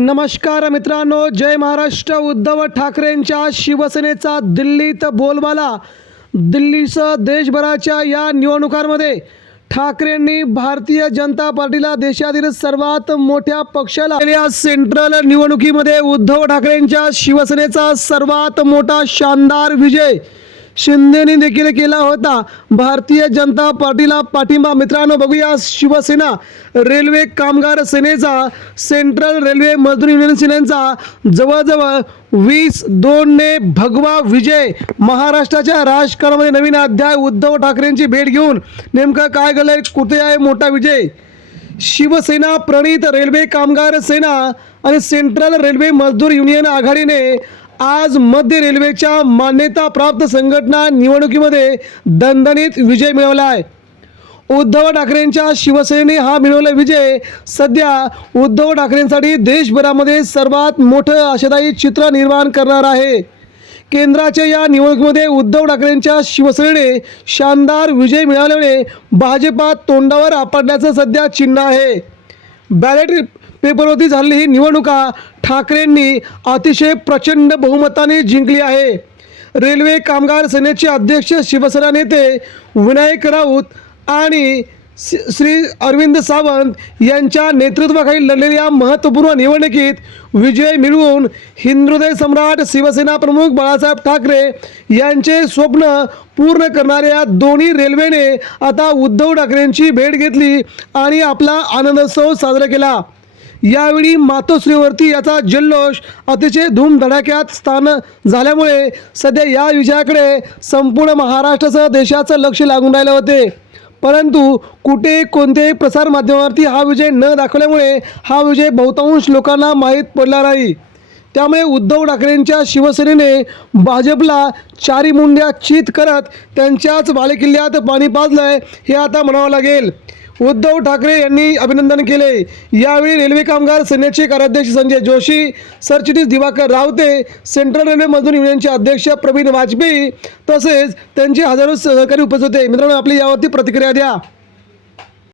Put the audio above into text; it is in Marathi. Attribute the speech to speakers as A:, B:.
A: नमस्कार मित्रांनो जय महाराष्ट्र. उद्धव ठाकरेंच्या शिवसेनेचा दिल्लीत बोलबाला. दिल्लीसह देशभराच्या या निवडणुकांमध्ये ठाकरेंनी भारतीय जनता पार्टीला देशातील सर्वात मोठ्या पक्षाला या सेंट्रल निवडणुकीमध्ये उद्धव ठाकरेंच्या शिवसेनेचा सर्वात मोठा शानदार विजय. शिंदेने देखील केला होता. भारतीय जनता पार्टीला पाठिंबा. मित्रांनो बघूया शिवसेना रेल्वे कामगार सेनेचा सेंट्रल रेल्वे मजदूर युनियन सेनेचा जवळजवळ वीस दोनने भगवा विजय. महाराष्ट्राच्या राजकारणामध्ये नवीन अध्याय उद्धव ठाकरेंची भेट घेऊन नेमकं काय घडलंय? कुठे आहे मोठा विजय? शिवसेना प्रणित रेल्वे कामगार सेना आणि सेंट्रल रेल्वे मजदूर युनियन आघाडीने आज मध्य रेल्वेच्या मान्यता प्राप्त संघटना निवडणुकीमध्ये दणदणीत विजय मिळवला आहे उद्धव ठाकरेंच्या शिवसेनेने हा मिळवला विजय. सध्या उद्धव ठाकरेंसाठी देशभरामध्ये सर्वात मोठं आशादायी चित्र निर्माण करणार आहे. केंद्राच्या या निवडणुकीमध्ये उद्धव ठाकरेंच्या शिवसेनेने शानदार विजय मिळाल्याने भाजपा तोंडावर आपडण्याचं सध्या चिन्ह आहे. बॅलेट पेपरवरती झालेली ही निवडणुका ठाकरेंनी अतिशय प्रचंड बहुमताने जिंकली आहे. रेल्वे कामगार सेनेचे अध्यक्ष शिवसेना नेते विनायक राऊत आणि श्री अरविंद सावंत यांच्या नेतृत्वाखाली लढलेल्या महत्त्वपूर्ण निवडणुकीत विजय मिळवून हिंदुदय सम्राट शिवसेना प्रमुख बाळासाहेब ठाकरे यांचे स्वप्न पूर्ण करणाऱ्या दोन्ही रेल्वेने आता उद्धव ठाकरेंची भेट घेतली आणि आपला आनंदोत्सव साजरा केला. यावेळी मातोश्रीवरती याचा जल्लोष अतिशय धूमधडाक्यात स्थान झाल्यामुळे सध्या या विजयाकडे संपूर्ण महाराष्ट्रासह देशाचं लक्ष लागून राहिलं होते. परंतु कुठे कोणत्याही प्रसारमाध्यमावरती हा विजय न दाखवल्यामुळे हा विजय बहुतांश लोकांना माहीत पडला नाही. त्यामुळे उद्धव ठाकरेंच्या शिवसेनेने भाजपला चारी मुंड्या चित करत त्यांच्याच बालेकिल्ल्यात पाणी पाजलंय हे आता म्हणावं लागेल. उद्धव ठाकरे यांनी अभिनंदन केले. यावेळी रेल्वे कामगार सेनेचे कार्याध्यक्ष संजय जोशी सरचिटणीस दिवाकर रावते सेंट्रल रेल्वे मजदूर युनियनचे अध्यक्ष प्रवीण वाजपेयी तसेच त्यांचे हजारो सहकारी उपस्थित होते. मित्रांनो आपली यावरती प्रतिक्रिया द्या.